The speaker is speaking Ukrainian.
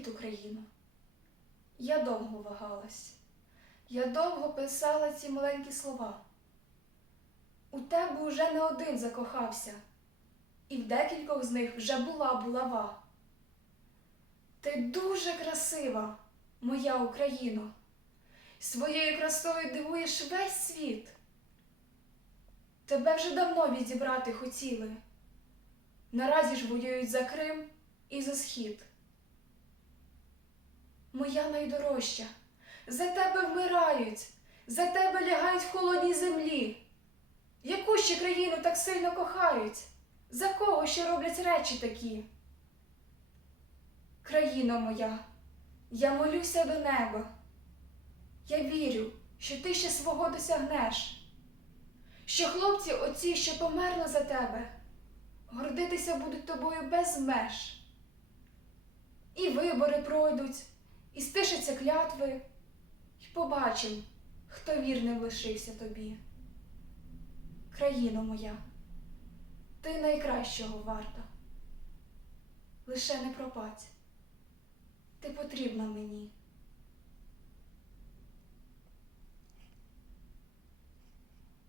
Привіт, Україно. Я довго вагалась. Я довго писала ці маленькі слова. У тебе уже не один закохався, і в декількох з них вже була булава. Ти дуже красива, моя Україно, своєю красою дивуєш весь світ. Тебе вже давно відібрати хотіли. Наразі ж воюють за Крим і за схід. Моя найдорожча, за тебе вмирають, за тебе лягають в холодній землі. Яку ще країну так сильно кохають? За кого ще роблять речі такі? Країно моя, я молюся до неба. Я вірю, що ти ще свого досягнеш, що хлопці оці, що померли за тебе, гордитися будуть тобою без меж. І вибори пройдуть, і стишаться клятви, і побачим, хто вірним лишився тобі. Країно моя, ти найкращого варта. Лише не пропадь, ти потрібна мені.